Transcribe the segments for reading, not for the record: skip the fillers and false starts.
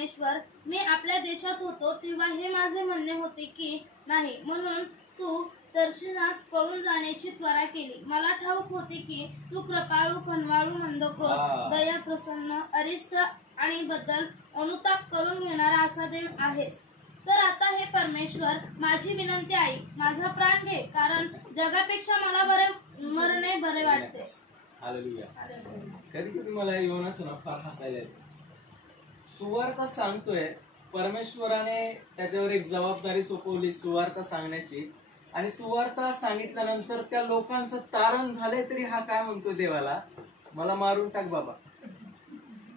परमेश्वर, मी आपल्या देशात होतो तेव्हा हे माझे म्हणणे होते की नाही, म्हणून तू दर्शनास पळून जाण्याची त्वरा केली. मला ठाऊक होते की तू कृपाळू, कनवाळू, मंदक्रोध, दया, प्रसन्न, अरिष्ट आणि बद्दल अनुताप करून घेणारा असा देव आहेस. तर आता हे परमेश्वर, माझी विनंती ऐक, माझा प्राण घे, कारण जगापेक्षा मला मरणे बरे वाटते. हालेलुया. कधी कधी मला योनाचं ना फार हसायला येतं. सुवार्ता सांगतोय, परमेश्वराने त्याच्यावर एक जबाबदारी सोपवली सुवार्ता सांगण्याची, आणि सुवार्ता सांगितल्यानंतर त्या लोकांचं तारण झालंय तरी हा काय म्हणतो देवाला, मला मारून टाक बाबा.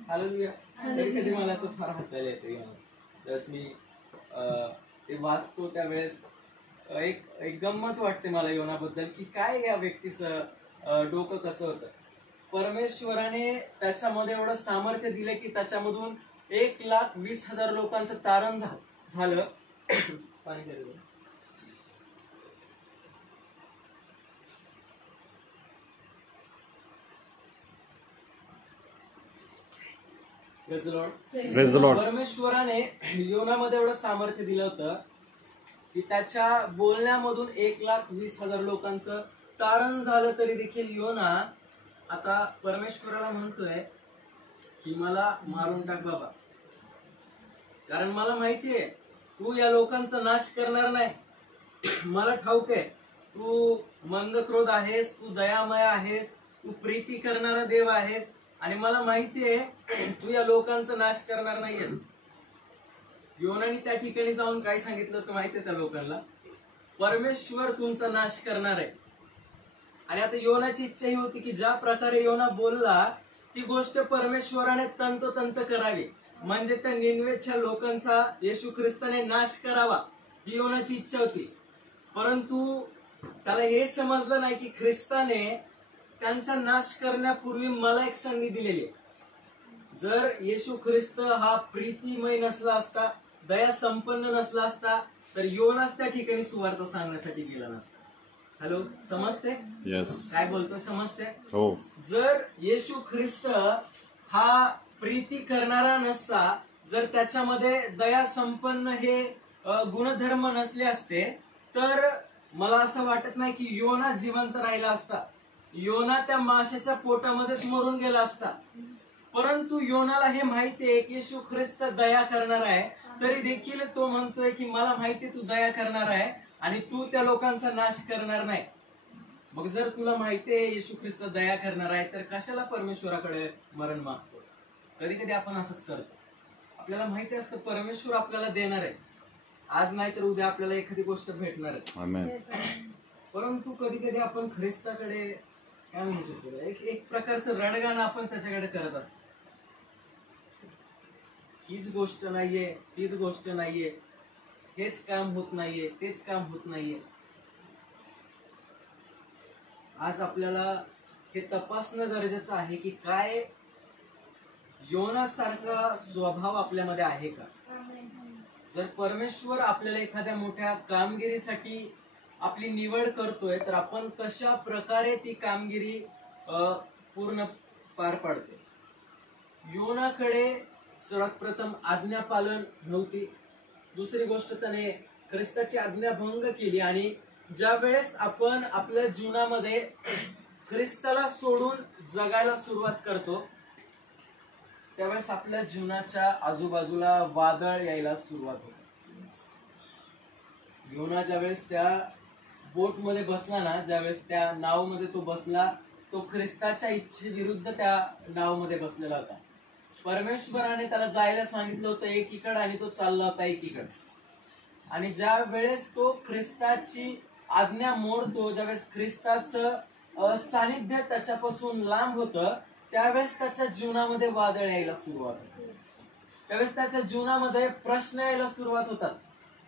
हालेलुया. कधी कधी मला फार हसायला येतं योनाचं. जस मी ते वाचतो त्यावेळेस एक गंमत वाटते मला योनाबद्दल, की काय या व्यक्तीचं डोकं कसं होतं. परमेश्वराने त्याच्यामध्ये एवढं सामर्थ्य दिलं की त्याच्यामधून 1,20,000 लोकांचं तारण झालं. परमेश्वराने योनामध्ये एवढं सामर्थ्य दिलं होतं की त्याच्या बोलण्यामधून 1,20,000 लोकांचं तारण झालं, तरी देखील योना आता परमेश्वराला म्हणतोय की मला मारून टाक बाबा, कारण मला माहितीये तू या लोकांचा नाश करणार नाही. मला ठाऊक आहे तू मंदक्रोध आहेस, तू दयामय आहेस, तू प्रीती करणारा देव आहेस, आणि मला माहितीये तू या लोकांचा नाश करणार नाहीयेस. योनाने त्या ठिकाणी जाऊन काय सांगितलं तर माहितीये त्या लोकांना, परमेश्वर तुमचा नाश करणार आहे. आणि आता योनाची इच्छा ही होती की ज्या प्रकारे योना बोलला ती गोष्ट परमेश्वराने तंतोतंत करावी, म्हणजे त्या निनवेच्या लोकांचा येशू ख्रिस्ताने नाश करावा, ही योनाची इच्छा होती. परंतु त्याला हे समजलं नाही की ख्रिस्ताने त्यांचा नाश करण्यापूर्वी मला एक संधी दिलेली आहे. जर येशू ख्रिस्त हा प्रीतीमय नसला असता, दया संपन्न नसला असता, तर योनाच त्या ठिकाणी सुवार्ता सांगण्यासाठी गेला नसता. हॅलो, समजते? काय बोलतोय समजते? हो. जर येशू ख्रिस्त हा प्रीती करणारा नसता, जर त्याच्यामध्ये दया संपन्न हे गुणधर्म नसले असते, तर मला असं वाटत नाही की योना जिवंत राहिला असता. योना त्या माशाच्या पोटामध्येच मरून गेला असता. परंतु योनाला हे माहितीये की येशू ख्रिस्त दया करणार आहे, तरी देखील तो म्हणतोय की मला माहितीये तू दया करणार आहे आणि तू त्या लोकांचा नाश करणार नाही. मग जर तुला माहितीये येशू ख्रिस्त दया करणार आहे, तर कशाला परमेश्वराकडे मरण मागतो? कधी कधी आपण असंच करतो. आपल्याला माहिती असतं परमेश्वर आपल्याला देणार आहे, आज नाही तर उद्या आपल्याला एखादी गोष्ट भेटणार आहे. परंतु कधी कधी आपण ख्रिस्ताकडे काय म्हणू शकतो, एक प्रकारचं रडगाणं आपण त्याच्याकडे करत असतो. हीच गोष्ट नाहीये, तीच गोष्ट नाहीये, हेच काम होत नाहीये, तेच काम होत नाहीये. आज आपल्याला हे तपासणं गरजेचं आहे की काय योनासारखा स्वभाव आपल्यामध्ये आहे का. जर परमेश्वर आपल्याला एखाद्या मोठ्या कामगिरीसाठी आपली निवड करतोय, तर आपण कशा प्रकारे ती कामगिरी पूर्ण पार पाडतो. योनाकडे सर्वात प्रथम आज्ञापालन नव्हती. दुसरी गोष्ट, त्याने ख्रिस्ताची आज्ञाभंग केली. आणि ज्या वेळेस आपण आपल्या जीवनामध्ये ख्रिस्ताला सोडून जगायला सुरुवात करतो, त्यावेळेस आपल्या जीवनाच्या आजूबाजूला वादळ यायला सुरुवात होते. योना ज्यावेळेस त्या बोट मध्ये बसला ना, ज्यावेळेस त्या नाव मध्ये तो बसला, तो ख्रिस्ताच्या इच्छेविरुद्ध त्या नाव मध्ये बसलेला होता. परमेश्वराने त्याला जायला सांगितलं होतं एकीकडे, आणि तो चालला होता एकीकडे. आणि ज्या वेळेस तो ख्रिस्ताची आज्ञा मोडतो, ज्यावेळेस ख्रिस्ताचं सानिध्य त्याच्यापासून लांब होतं, त्यावेळेस त्याच्या जीवनामध्ये वादळ यायला सुरुवात होते. त्यावेळेस त्याच्या जीवनामध्ये प्रश्न यायला सुरुवात होतात.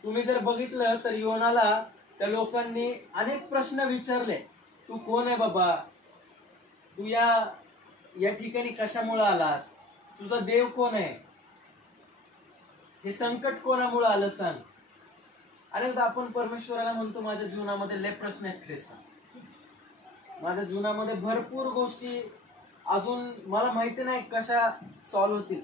तुम्ही जर बघितलं तर योनाला त्या लोकांनी अनेक प्रश्न विचारले. तू कोण आहे बाबा, तू या ठिकाणी कशामुळे आलास, तुझा देव कोण आहे, हे संकट कोणामुळे आलं सांग. अनेकदा आपण परमेश्वराला म्हणतो माझ्या जीवनामध्ये लय प्रश्न आहेत ख्रिस्ता, माझ्या जीवनामध्ये भरपूर गोष्टी अजून मला माहिती नाही कशा सॉल्व्ह होतील.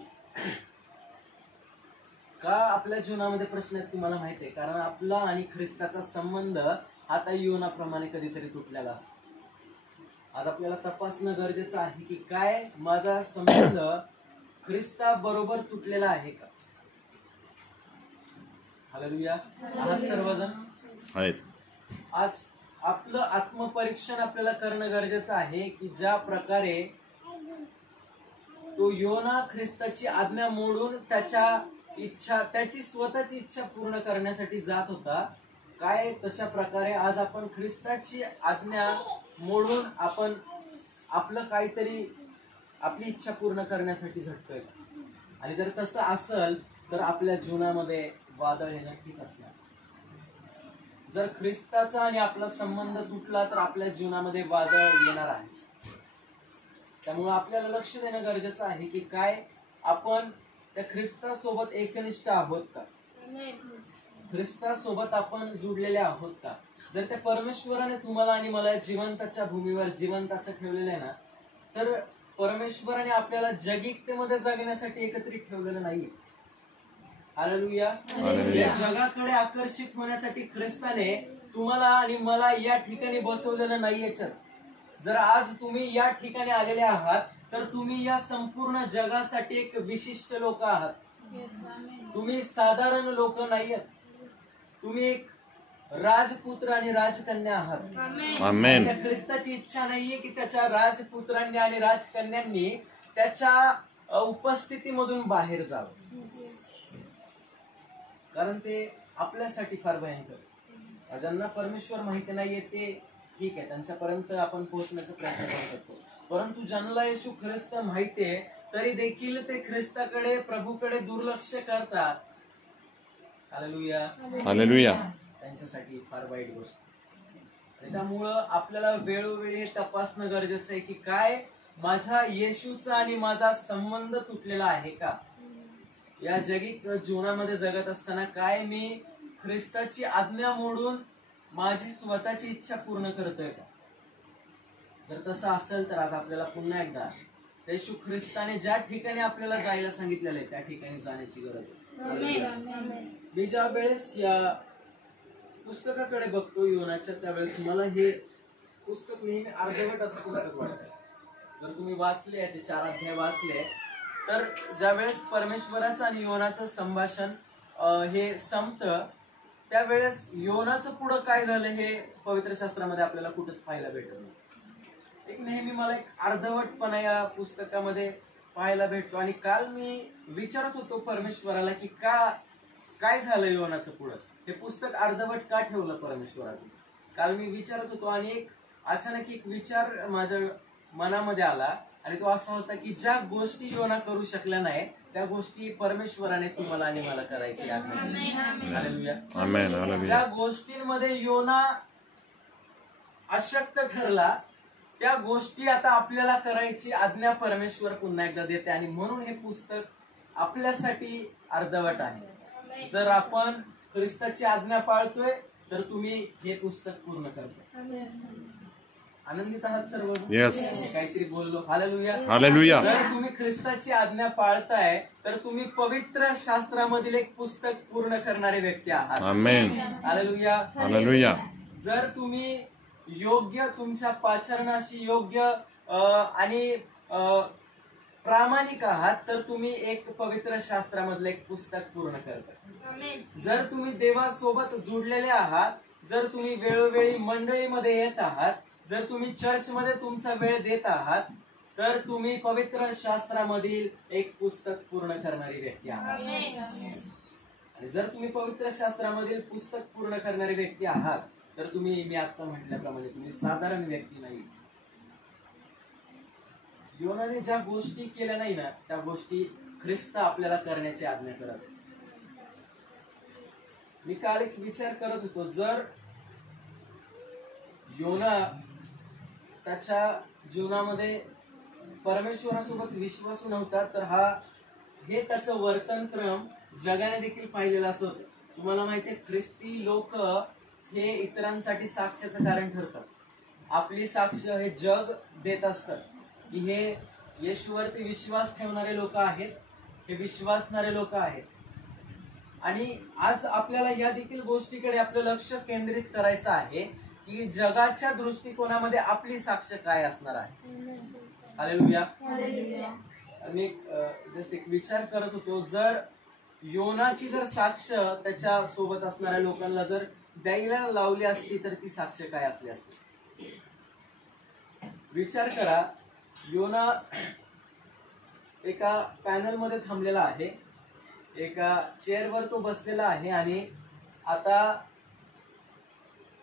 का आपल्या जीवनामध्ये प्रश्न आहेत तुम्हाला माहिती आहे? कारण आपला आणि ख्रिस्ताचा संबंध आता योनाप्रमाणे कधीतरी तुटलेला असतो. आज आपल्याला तपासणं गरजेचं आहे की काय माझा संबंध ख्रिस्ता बरोबर तुटलेला आहे का? हालेलुया. आहात सर्वजण? आहेत. आज आपलं आत्मपरीक्षण आपल्याला करणं गरजेचं आहे की ज्या प्रकारे तो योना ख्रिस्ताची आज्ञा मोडून त्याची स्वतःची इच्छा पूर्ण करण्यासाठी जात होता, काय तशा प्रकारे आज आपण ख्रिस्ताची आज्ञा मोडून आपण आपलं काहीतरी आपली इच्छा पूर्ण करण्यासाठी झटतोय? आणि जर तसं असेल तर आपल्या जीवनामध्ये वादळ हे नक्कीच असणार. जर ख्रिस्ताचा आणि आपला संबंध तुटला तर आपल्या जीवनामध्ये वादळ येणार आहे. त्यामुळे आपल्याला लक्ष देणं गरजेचं आहे की काय आपण त्या ख्रिस्तासोबत एकनिष्ठ आहोत का? ख्रिस्तासोबत आपण जुडलेले आहोत का? जर त्या परमेश्वराने तुम्हाला आणि मला जिवंताच्या भूमीवर जिवंत असं ठेवलेलं आहे ना, तर परमेश्वराने आपल्याला जगिकतेमध्ये जगण्यासाठी एकत्रित ठेवलेलं नाहीये. हालेलुया. या जगाकडे आकर्षित होण्यासाठी ख्रिस्ताने तुम्हाला आणि मला या ठिकाणी बसवलेलं नाहीये. जर आज तुम्ही या ठिकाणी आलेले आहात तर तुम्ही या संपूर्ण जगासाठी एक विशिष्ट लोक आहात. तुम्ही साधारण लोक नाहीयेत. तुम्ही एक राजपुत्र आणि राजकन्या आहात. आमेन. त्या ख्रिस्ताची इच्छा नाहीये की त्याच्या राजपुत्रांनी आणि राजकन्यांनी त्याच्या उपस्थितीमधून बाहेर जावं, कारण ते आपल्यासाठी फार भयंकर. ज्यांना परमेश्वर माहिती नाहीये ते ठीक आहे, त्यांच्यापर्यंत आपण पोहोचण्याचा प्रयत्न करू शकतो. परंतु ज्यांना येशू ख्रिस्त माहितीये तरी देखील ते ख्रिस्ताकडे प्रभूकडे दुर्लक्ष करतात. हालेलुया. हालेलुया. त्यांच्यासाठी फार वाईट गोष्ट. आणि त्यामुळं आपल्याला वेळोवेळी हे तपासणं गरजेचं आहे की काय माझ्या येशूचा आणि माझा संबंध तुटलेला आहे का? या जगिक जीवनामध्ये जगत असताना काय मी ख्रिस्ताची आज्ञा मोडून माझी स्वतःची इच्छा पूर्ण करतोय का? जर तसं असेल तर आज आपल्याला पुन्हा एकदा येशू ख्रिस्ताने ज्या ठिकाणी आपल्याला जायला सांगितलेलं आहे त्या ठिकाणी जाण्याची गरज आहे. मी ज्या वेळेस या पुस्तकाकडे बघतो योनाच्या, त्यावेळेस मला हे पुस्तक नेहमी अर्धवट असं पुस्तक वाटतं. जर तुम्ही वाचले, याचे 4 अध्याय वाचले, तर ज्यावेळेस परमेश्वराचं आणि योनाचं संभाषण हे संपतं त्यावेळेस योनाचं पुढं काय झालं हे पवित्र शास्त्रामध्ये आपल्याला कुठेच पाहायला भेटत नाही. एक नेहमी मला एक अर्धवटपणा या पुस्तकामध्ये पाहायला भेटतो. आणि काल मी विचारत होतो परमेश्वराला की काय झालं योनाचं पुढं, हे पुस्तक अर्धवट का ठेवलं परमेश्वराने. काल मी विचारत होतो आणि अचानक एक विचार माझ्या मनामध्ये आला आणि तो असा होता की ज्या गोष्टी योना करू शकल्या नाही त्या गोष्टी परमेश्वराने तुम्हाला आणि मला करायची आहे. ज्या गोष्टींमध्ये योना अशक्त ठरला त्या गोष्टी आता आपल्याला करायची आज्ञा परमेश्वर पुन्हा एकदा देते. आणि म्हणून हे पुस्तक आपल्यासाठी अर्धवट आहे. जर आपण ख्रिस्ताची आज्ञा पाळतोय तर तुम्ही हे पुस्तक पूर्ण करताय. आनंदित आहात सर्व? काहीतरी बोललो. हालेलुया. हालेलुया. जर तुम्ही ख्रिस्ताची आज्ञा पाळताय तर तुम्ही पवित्र शास्त्रामधील एक पुस्तक पूर्ण करणारे व्यक्ती आहात. आमेन. हालेलुया. हालेलुया. जर तुम्ही योग्य तुमच्या पाचरणाशी योग्य आणि प्रामाणिक आहात तर तुम्ही एक पवित्र शास्त्रामधलं एक पुस्तक पूर्ण करता. जर तुम्ही देवासोबत जुडलेले आहात, जर तुम्ही वेळोवेळी मंडळीमध्ये येत आहात, जर तुम्ही चर्चमध्ये तुमचा वेळ देत आहात तर तुम्ही पवित्र शास्त्रामधील एक पुस्तक पूर्ण करणारी व्यक्ती आहात. आणि जर तुम्ही पवित्र शास्त्रामधील पुस्तक पूर्ण करणारी व्यक्ती आहात तर तुम्ही, मी आता म्हटल्याप्रमाणे, तुम्ही साधारण व्यक्ती नाही. योनाने ज्या गोष्टी केल्या नाही ना त्या गोष्टी ख्रिस्त आपल्याला करण्याची आज्ञा करत. मी काल एक विचार करत होतो, जर योना त्याच्या जीवनामध्ये परमेश्वरासोबत विश्वासू नव्हता तर हे त्याचं वर्तनक्रम जगाने देखील पाहिलेलं असं होतं. तुम्हाला माहितीये ख्रिस्ती लोक हे इतरांसाठी साक्ष्याचं कारण ठरतात. आपली साक्ष हे जग देत असतात की हे येशूवरती विश्वास ठेवणारे लोक आहेत, हे विश्वासणारे लोक आहेत. आणि आज आपल्याला या देखील गोष्टीकडे आपलं लक्ष केंद्रित करायचं आहे की जगाच्या दृष्टिकोनामध्ये आपली साक्ष काय असणार आहे. हालेलुया. मी जस्ट एक विचार करत होतो, जर योनाची जर साक्ष त्याच्या सोबत असणाऱ्या लोकांना जर द्यायला लावली असती तर ती साक्ष काय असली असती. विचार करा, योना एका पॅनल मध्ये थांबलेला आहे, एका चेअरवर तो बसलेला आहे आणि आता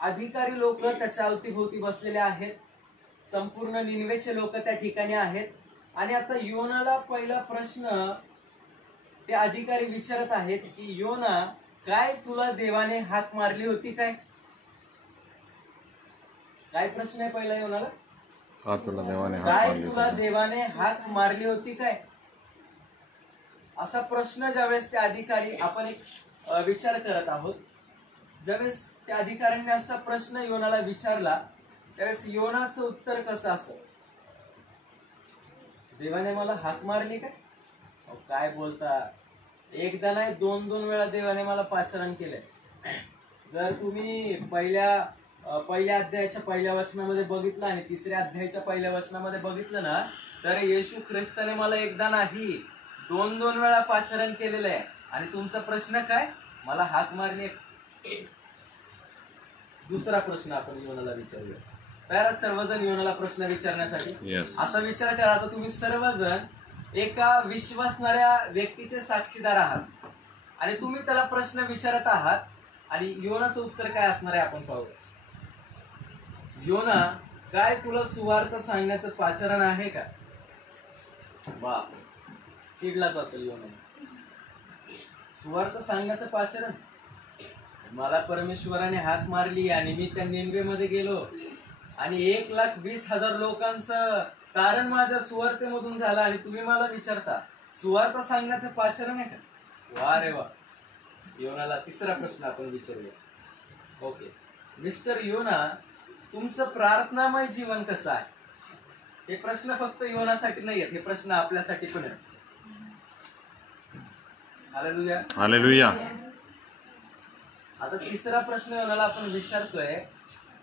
अधिकारी लोक त्याच्या अवतीभोवती बसलेले आहेत. संपूर्ण निनवेचे लोक त्या ठिकाणी आहेत आणि आता योनाला पहिला प्रश्न ते अधिकारी विचारत आहेत की योना, काय तुला देवाने हाक मारली होती काय? काय प्रश्न आहे पहिला योनाला? का तुला देवाने हाक काय मारली तुला होती? देवाने हाक मारली होती काय? असा प्रश्न ज्यावेळेस ते अधिकारी, आपण एक विचार करत आहोत, ज्यावेळेस त्या अधिकाऱ्यांनी असा प्रश्न योनाला विचारला त्यावेळेस योनाचं उत्तर कसं असं, देवाने मला हाक मारली काय? काय बोलता, एकदा नाही 2-2 वेळा देवाने मला पाचारण केलंय. जर तुम्ही पहिल्या अध्यायाच्या पहिल्या वचनामध्ये बघितलं आणि तिसऱ्या अध्यायाच्या पहिल्या वचनामध्ये बघितलं ना, तर येशू ख्रिस्ताने मला एकदा नाही 2-2 वेळा पाचारण केलेलं आहे. आणि तुमचा प्रश्न काय, मला हाक मारली. दुसरा प्रश्न आपण योनाला विचारूया. तयार सर्वजण योनाला प्रश्न विचारण्यासाठी? Yes. असा विचार करा, आता तुम्ही सर्वजण एका विश्वासणाऱ्या व्यक्तीचे साक्षीदार आहात आणि तुम्ही त्याला प्रश्न विचारत आहात आणि योनाचं उत्तर काय असणार आहे आपण पाहूया. योना, काय तुला सुवार्थ सांगण्याचं पाचारण आहे का? बाप, चिडलाच असेल योना. सुवार्थ सांगण्याचं पाचारण? मला परमेश्वराने हाक मारली आणि मी त्या निनवेमध्ये गेलो आणि 1,20,000 लोकांचं तारण माझ्या सुवार्थेमधून झालं आणि तुम्ही मला विचारता सुवार्थ सांगण्याचं पाचारण आहे का? वा रे वा. योनाला तिसरा प्रश्न आपण विचारूया. ओके मिस्टर योना, तुमचं प्रार्थनामय जीवन कसं आहे? हे प्रश्न फक्त योनासाठी नाही आहेत, हे प्रश्न आपल्यासाठी पण आहेत. हालेलुया. हालेलुया. आता तिसरा प्रश्न योनाला आपण विचारतोय,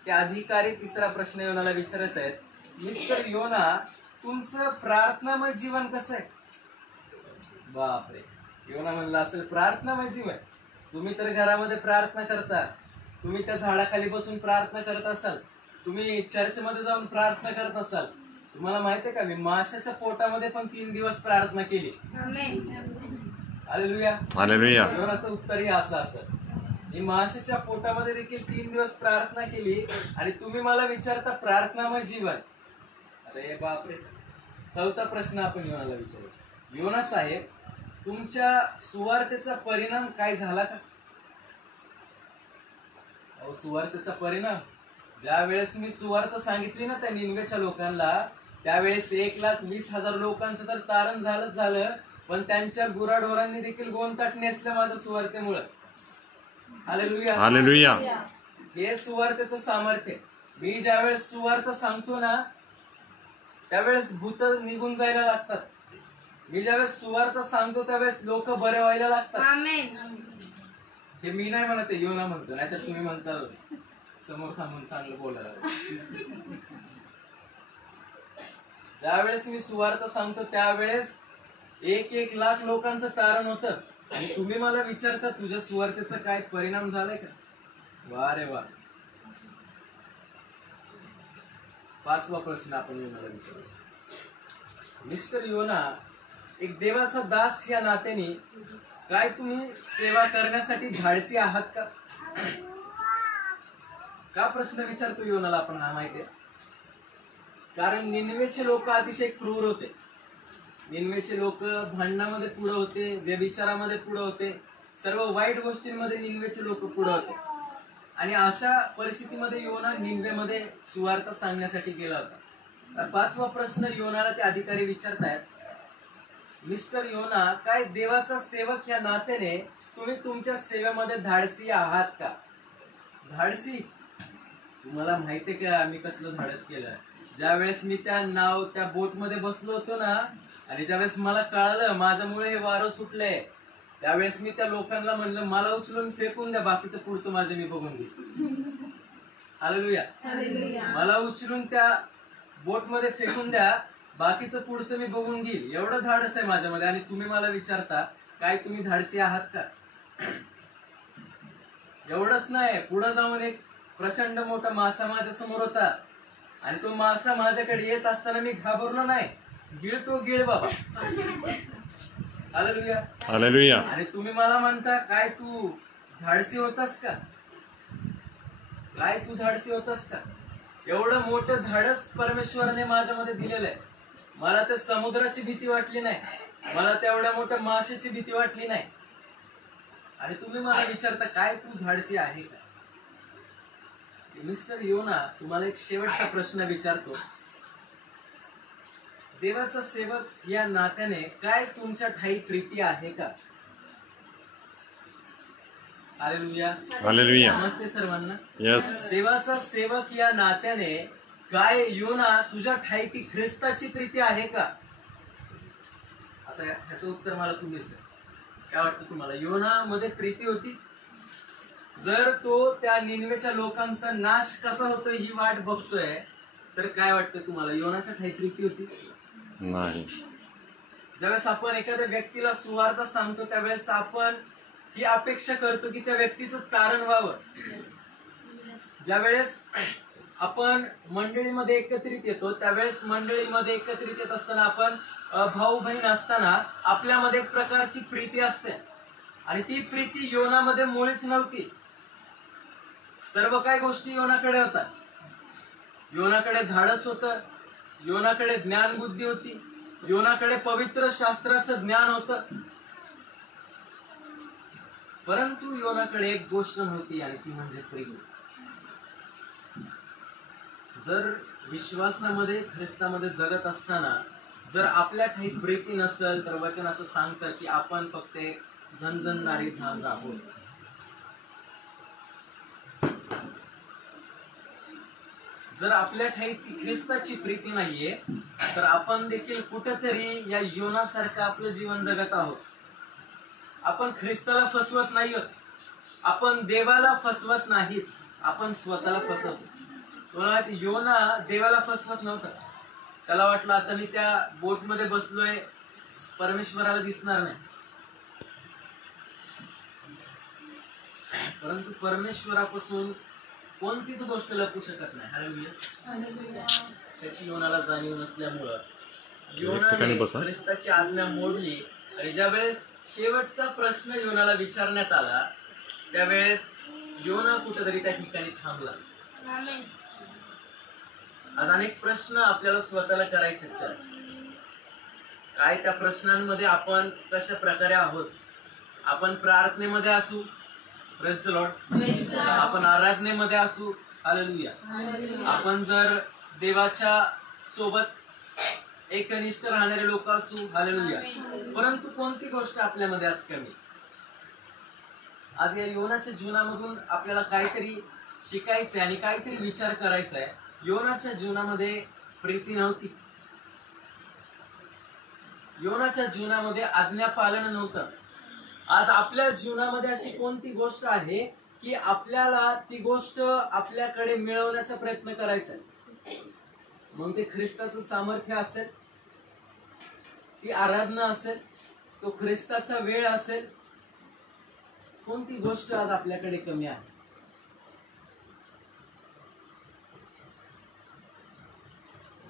ते अधिकारी तिसरा प्रश्न योनाला विचारत आहेत, मिस्टर योना, तुमचं प्रार्थनामय जीवन कसं आहे? बापरे, योना म्हणला असेल प्रार्थनामय जीवन? तुम्ही तर घरामध्ये प्रार्थना करता, तुम्ही त्या झाडाखाली बसून प्रार्थना करत असाल, तुम्ही चर्चमध्ये जाऊन प्रार्थना करत असाल. तुम्हाला माहितीये का, मी माशाच्या पोटामध्ये पण 3 दिवस प्रार्थना केली. हालेलुया. हालेलुया. योनाचं उत्तरही असं असं, मी माशाच्या पोटामध्ये देखील 3 दिवस प्रार्थना केली आणि तुम्ही मला विचारता प्रार्थनामय जीवन? अरे बापरे. चौथा प्रश्न आपण योनाला विचारू. योना साहेब, तुमच्या सुवार्थेचा परिणाम काय झाला का? सुवार्थेचा परिणाम, ज्या वेळेस मी सुवार्थ सांगितली ना त्या निनवेच्या लोकांना, त्यावेळेस 1,20,000 लोकांचं तर तारण झालं, पण त्यांच्या गुराढोरांनी देखील गोंताट नेसलं माझ्या सुवार्थेमुळे. हालेलुया. हालेलुया. हे सुवार्थेचं सामर्थ्य. मी ज्यावेळेस सुवार्थ सांगतो ना त्यावेळेस भूत निघून जायला लागतात. मी ज्यावेळेस सुवार्थ सांगतो त्यावेळेस लोक बरे व्हायला लागतात. हे मी नाही म्हणत, योना म्हणतो, नाहीतर तुम्ही म्हणता समोर थांबून चांगलं बोलायला. ज्यावेळेस मी सुवार्थ सांगतो त्यावेळेस 1 लाख लोकांचं तारण होतं आणि तुम्ही मला विचारता तुझ्या सुवार्थेचा काय परिणाम झालाय का? वा रे वा. पाचवा प्रश्न आपण योनाला विचारू. मिस्टर योना, एक देवाचा दास या नात्याने काय तुम्ही सेवा करण्यासाठी धाडसी आहात का? का प्रश्न विचारतो योनाला आपण? हा माहितीये, कारण निनवेचे लोक अतिशय क्रूर होते. निनवेचे लोक भांडणामध्ये पुढे होते, व्यभिचारामध्ये पुढे होते, सर्व वाईट गोष्टींमध्ये निनवेचे लोक पुढे होते. आणि अशा परिस्थितीमध्ये योना निनवेमध्ये सुवार्थ सांगण्यासाठी गेला होता. पाचवा प्रश्न योनाला ते अधिकारी विचारतायत, मिस्टर योना, काय देवाचा सेवक या नात्याने तुम्ही तुमच्या सेवेमध्ये धाडसी आहात का? धाडसी? तुम्हाला माहितीये का मी कसलं धाडस केलं? ज्यावेळेस मी त्या बोट मध्ये बसलो होतो ना, आणि ज्यावेळेस मला कळालं माझ्यामुळे हे वारं सुटलंय त्यावेळेस मी त्या लोकांना म्हणलं मला उचलून फेकून द्या, बाकीचं पुढचं माझं मी बघून घेईन. हालेलुया. मला उचलून त्या बोट मध्ये फेकून द्या, बाकीचं पुढचं मी बघून घेईल. एवढं धाडस आहे माझ्यामध्ये. आणि तुम्ही मला विचारता काय तुम्ही धाडसी आहात का? एवढंच नाही, पुढे जाऊन एक प्रचंड मोठा मासा माझ्या समोर होता आणि तो मासा माझ्याकडे येत असताना मी घाबरलो नाही. गिळ तो गिळ बाबा. हालेलुया. हालेलुया. आणि तुम्ही मला म्हणता काय तू धाडसी होतास का? काय तू धाडसी होतास का? एवढं मोठं धाडस परमेश्वराने माझ्यामध्ये दिलेलं आहे. मला त्या समुद्राची भीती वाटली नाही, मला तेवढ्या मोठ्या माशाची भीती वाटली नाही. आणि तुम्ही मला विचारता काय तू धाडसी आहे का? मिस्टर योना, तुम्हाला एक शेवटचा प्रश्न विचारतो. देवाचा सेवक या नात्याने काय तुमच्या ठाई प्रीती आहे का? हालेलुया. हालेलुया. नमस्ते सर्वांना. यस. देवाचा सेवक या नात्याने काय योना तुझ्या ठाई ती ख्रिस्ताची प्रीती आहे का? आता ह्याचं उत्तर मला तुम्हीच द्या. काय वाटतं तुम्हाला? योना मध्ये प्रीती होती? जर तो त्या निनवेच्या लोकांचा नाश कसा होतोय ही वाट बघतोय, तर काय वाटतं तुम्हाला? योनाच्या ठाई प्रीती होती? नाही. ज्यावेळेस आपण एखाद्या व्यक्तीला सुवार्ता सांगतो त्यावेळेस आपण ही अपेक्षा करतो की त्या व्यक्तीचं तारण व्हावं. ज्यावेळेस आपण मंडळीमध्ये एकत्रित येतो त्यावेळेस मंडळीमध्ये एकत्रित येत असताना आपण भाऊ बहीण असताना आपल्यामध्ये एक प्रकारची प्रीती असते आणि ती प्रीती योनामध्ये मुळीच नव्हती. सर्व काही गोष्टी योनाकडे होतात. योनाकडे धाडस होतं, योनाकडे ज्ञान बुद्धी होती, योनाकडे पवित्र शास्त्राचं ज्ञान होतं. परंतु योनाकडे एक गोष्ट नव्हती आणि ती म्हणजे प्रेम. जर विश्वासामध्ये ख्रिस्तामध्ये जगत असताना जर आपल्या ठाई प्रीती नसेल तर वचन असं सांगतं की आपण फक्त एक झणझणणारी झांज आहोत. जर आपल्या ठाई ती ख्रिस्ताची प्रीती नाहीये तर आपण देखील कुठेतरी या योनासारखं आपलं जीवन जगत आहोत. आपण ख्रिस्ताला फसवत नाही आहोत, आपण देवाला फसवत नाहीत, आपण स्वतःला फसवतो. योना देवाला फसवत नव्हता. त्याला वाटलं आता मी त्या बोट मध्ये बसलोय, परमेश्वराला दिसणार नाही. परंतु परमेश्वरापासून कोणतीच गोष्ट लपू शकत नाही. हालेलुया. त्याची योनाला जाणीव नसल्यामुळं योनाने ख्रिस्ताची आज्ञा मोडली. आणि ज्यावेळेस शेवटचा प्रश्न योनाला विचारण्यात आला त्यावेळेस योना कुठेतरी त्या ठिकाणी थांबला. आज अनेक प्रश्न आपल्याला स्वतःला करायचे आहेत. काय त्या प्रश्नांमध्ये आपण कशा प्रकारे आहोत? आपण प्रार्थनेमध्ये असू, प्रेज द लॉर्ड, आपण आराधनेमध्ये असू, हालेलुया, आपण जर देवाच्या सोबत एकनिष्ठ राहणारे लोक असू, हालेलुया. परंतु कोणती गोष्ट आपल्यामध्ये आज कमी? आज या योनाच्या जीवनामधून आपल्याला काहीतरी शिकायचंय आणि काहीतरी विचार करायचा आहे. योनाच्या जीवनामध्ये प्रीती नव्हती, योनाच्या जीवनामध्ये आज्ञा पालन नव्हतं. आज आपल्या जीवनामध्ये अशी कोणती गोष्ट आहे की आपल्याला ती गोष्ट आपल्याकडे मिळवण्याचा प्रयत्न करायचा आहे? मग ते ख्रिस्ताचं सामर्थ्य असेल, ती आराधना असेल, तो ख्रिस्ताचा वेळ असेल, कोणती गोष्ट आज आपल्याकडे कमी आहे?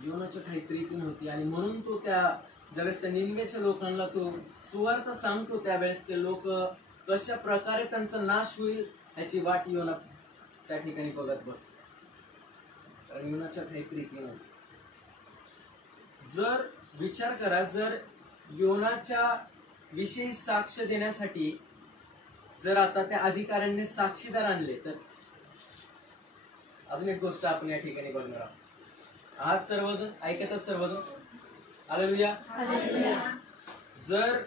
योनाच्या काही प्रीती नव्हती आणि म्हणून तो त्या ज्यावेळेस त्या निनवेच्या लोकांना तो सुवार्ता सांगतो त्यावेळेस ते लोक कशा प्रकारे त्यांचा नाश होईल याची वाट योना त्या ठिकाणी बघत बसतो. कारण योनाच्या काही प्रीती नव्हती. जर विचार करा, जर योनाच्या विषयी साक्ष देण्यासाठी जर आता त्या अधिकाऱ्यांनी साक्षीदार आणले तर अजून एक गोष्ट आपण या ठिकाणी बघणार आहोत. आज सर्वजण ऐकतात, सर्वजण हालेलुया. जर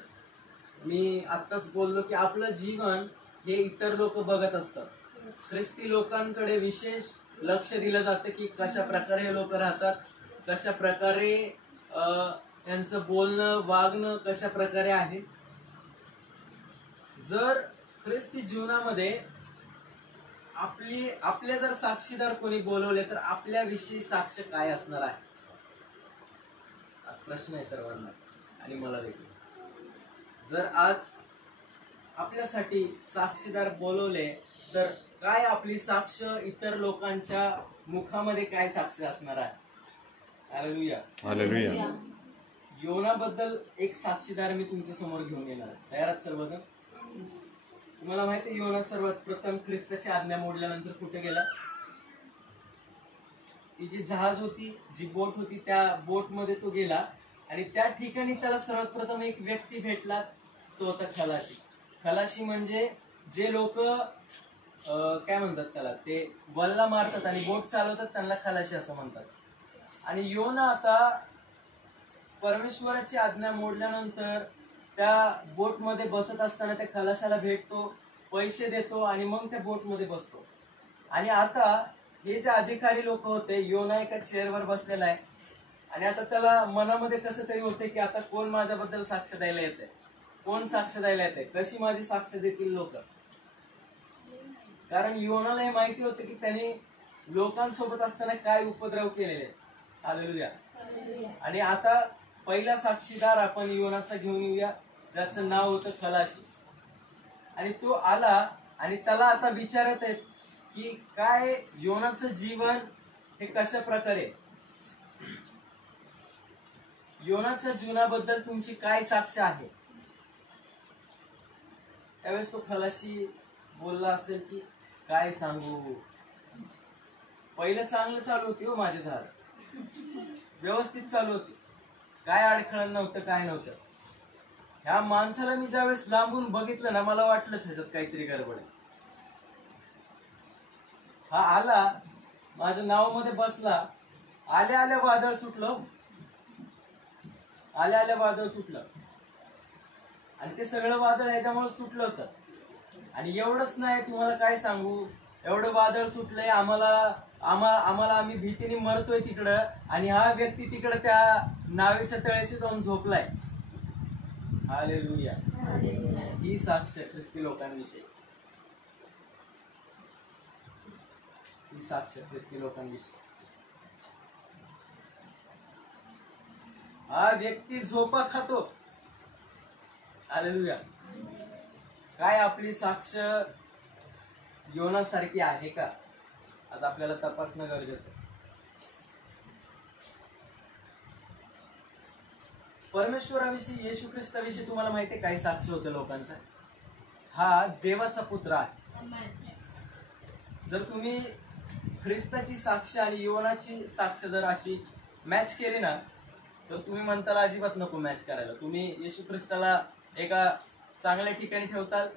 मी आत्ताच बोललो की आपलं जीवन हे इतर लोक बघत असतात, ख्रिस्ती लोकांकडे विशेष लक्ष दिलं जातं की कशा प्रकारे हे लोक राहतात, कशा प्रकारे त्यांचं बोलणं वागणं कशा प्रकारे आहे. जर ख्रिस्ती जीवनामध्ये आपले जर साक्षीदार कोणी बोलवले तर आपल्याविषयी साक्ष काय असणार आहे? आज प्रश्न आहे सर्वांना आणि मला देखील. जर आज आपल्यासाठी साक्षीदार बोलवले तर काय आपली साक्ष इतर लोकांच्या मुखामध्ये काय साक्ष असणार आहे? हालेलुया. हालेलुया. योनाबद्दल एक साक्षीदार मी तुमच्या समोर घेऊन येणार आहे. तयार आहात सर्वजण? तुम्हाला माहिती आहे योना सर्वात प्रथम ख्रिस्ताची आज्ञा मोडल्यानंतर कुठे गेला? ती जी जहाज होती, जी बोट होती, त्या बोट मध्ये तो गेला आणि त्या ठिकाणी त्याला सर्वात प्रथम एक व्यक्ती भेटला. तो होता खलाशी. खलाशी म्हणजे जे लोक काय म्हणतात त्याला, ते वल्ला मारतात आणि बोट चालवतात त्यांना खलाशी असं म्हणतात. आणि योना आता परमेश्वराची आज्ञा मोडल्यानंतर त्या बोट मध्ये बसत असताना त्या खलाशाला भेटतो, पैसे देतो आणि मग त्या बोट मध्ये बसतो. आणि आता हे जे अधिकारी लोक होते, योना एका चेअरवर बसलेला आहे आणि आता त्याला मनामध्ये कसं तरी होते की आता कोण माझ्याबद्दल साक्ष द्यायला येते, कोण साक्ष द्यायला येते, कशी माझी साक्ष देतील लोक. कारण योनाला हे माहिती होतं की त्यांनी लोकांसोबत असताना काय उपद्रव केलेले. हालेलुया. आणि आता पहिला साक्षीदार आपण योनाचा घेऊन येऊया, ज्याचं नाव होतं खलाशी. आणि तो आला आणि त्याला आता विचारत आहेत की काय योनाचं जीवन हे कशा प्रकारे, योनाच्या जीवनाबद्दल तुमची काय साक्ष आहे? त्यावेळेस तो खलाशी बोलला असेल की काय सांगू, पहिलं चांगलं चालू होती हो माझे जहाज, व्यवस्थित चालू होती, काय अडखळण नव्हतं, काय नव्हतं. ह्या माणसाला मी ज्यावेळेस लांबून बघितलं ना, मला वाटलंच ह्याच्यात काहीतरी गडबड आहे. हा आला, माझं नाव मध्ये बसला, आल्या आल्या वादळ सुटलं, आल्या आल्या वादळ सुटलं आणि ते सगळं वादळ ह्याच्यामुळे सुटलं होतं. आणि एवढंच नाही, तुम्हाला काय सांगू, एवढं वादळ सुटलंय आम्हाला आम्ही भीतीने मरतोय तिकडं आणि हा व्यक्ती तिकडं त्या नावेच्या तळेशी जाऊन झोपलाय. हालेलुया. ही साक्ष ख्रिस्ती लोकांविषयी, ही साक्ष ख्रिस्ती लोकांविषयी. हा व्यक्ती झोपा खातो. हालेलुया. काय आपली साक्ष योनासारखी आहे का? आज आपल्याला तपासणं गरजेचं आहे. परमेश्वराविषयी, येशू ख्रिस्ताविषयी तुम्हाला माहिती आहे काय साक्ष होतं लोकांचा? हा देवाचा पुत्र आहे. जर तुम्ही ख्रिस्ताची साक्ष आणि योनाची साक्ष जर अशी मॅच केली ना, तर तुम्ही म्हणताला अजिबात नको मॅच करायला. तुम्ही येशू ख्रिस्ताला एका चांगल्या ठिकाणी ठेवताल.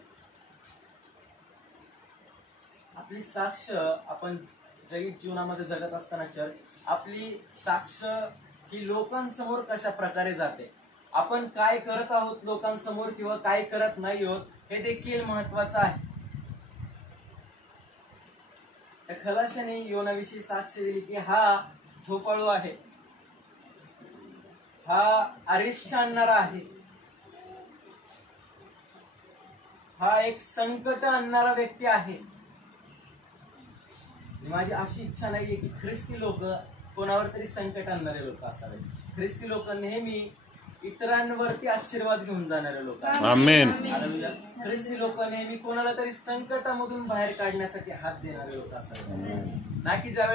आपली साक्ष आपण जगीत जीवनामध्ये जगत असताना चर्च, आपली साक्ष ही लोकांसमोर कशा प्रकारे जाते, आपण काय करत आहोत लोकांसमोर किंवा काय करत नाही आहोत, हे देखील महत्वाचं आहे. त्या खलाशाने योनाविषयी साक्ष दिली की हा झोपाळू आहे, हा अरिष्ट आणणारा आहे, हा एक संकट आणणारा व्यक्ती आहे. माझी अशी इच्छा नाहीये की ख्रिस्ती लोक कोणावर तरी संकट आणणारे लोक असावे. ख्रिस्ती लोक नेहमी इतरांवरती आशीर्वाद घेऊन जाणारे लोक. आमेन. ख्रिस्ती लोक नेहमी कोणाला तरी संकटामधून बाहेर काढण्यासाठी हात देणारे लोक असावे. ना की ज्यावेळेस